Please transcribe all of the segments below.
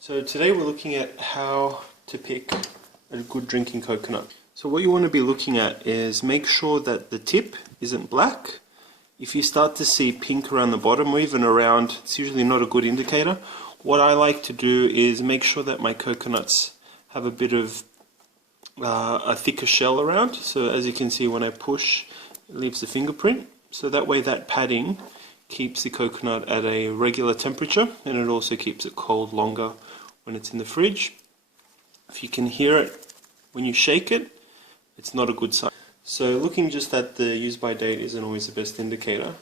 So today we're looking at how to pick a good drinking coconut. So what you want to be looking at is make sure that the tip isn't black. If you start to see pink around the bottom or even around, it's usually not a good indicator. What I like to do is make sure that my coconuts have a bit of a thicker shell around. So as you can see, when I push, it leaves the fingerprint. So that way that padding keeps the coconut at a regular temperature, and it also keeps it cold longer when it's in the fridge. If you can hear it when you shake it, it's not a good sign. So looking just at the use by date isn't always the best indicator.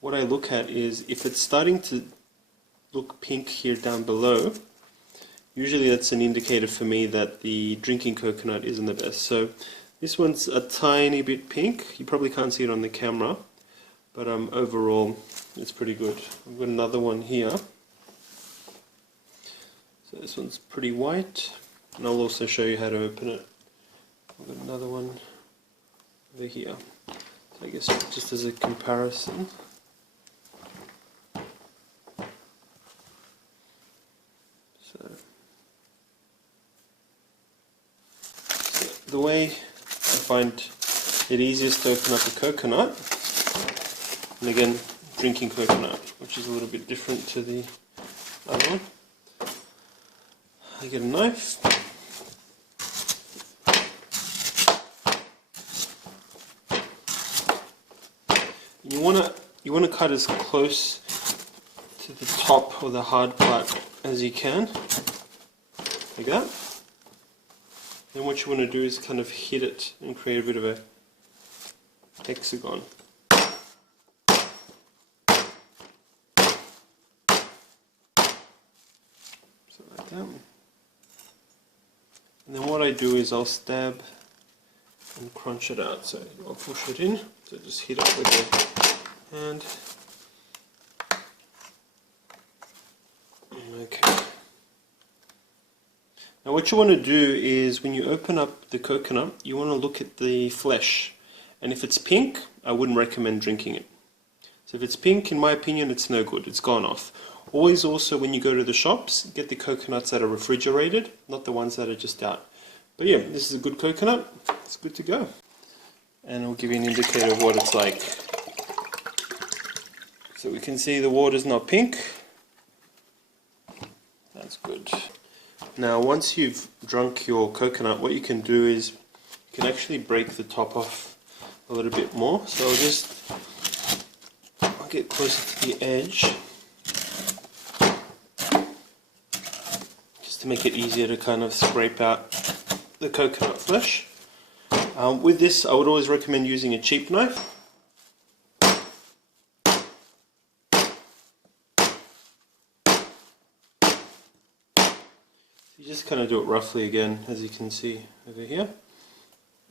What I look at is if it's starting to look pink here down below, usually that's an indicator for me that the drinking coconut isn't the best. So this one's a tiny bit pink. You probably can't see it on the camera, but overall it's pretty good. I've got another one here. So this one's pretty white, and I'll also show you how to open it. I've got another one over here. So I guess just as a comparison. So the way I find it easiest to open up a coconut, and again, drinking coconut, which is a little bit different to the other one. I get a knife. You want to cut as close to the top or the hard part as you can, like that. Then what you want to do is kind of hit it and create a bit of a hexagon. So like that. And then what I do is I'll stab and crunch it out. So I'll push it in, so just hit it with the hand. Okay. Now what you want to do is when you open up the coconut, you want to look at the flesh. And if it's pink, I wouldn't recommend drinking it. So if it's pink, in my opinion, it's no good. It's gone off. Always also, when you go to the shops, get the coconuts that are refrigerated, not the ones that are just out. But yeah, this is a good coconut. It's good to go. And I'll give you an indicator of what it's like. So we can see the water's not pink. That's good. Now once you've drunk your coconut, what you can do is you can actually break the top off a little bit more. So I'll get closer to the edge, just to make it easier to kind of scrape out the coconut flesh. With this, I would always recommend using a cheap knife. You just kind of do it roughly again, as you can see over here,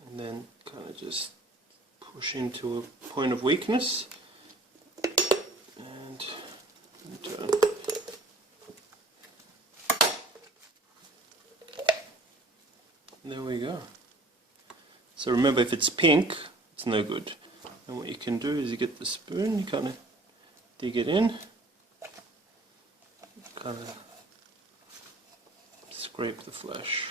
and then kind of just push into a point of weakness and turn. And there we go. So remember, if it's pink, it's no good. And what you can do is you get the spoon, you kind of dig it in, kind of scrape the flesh.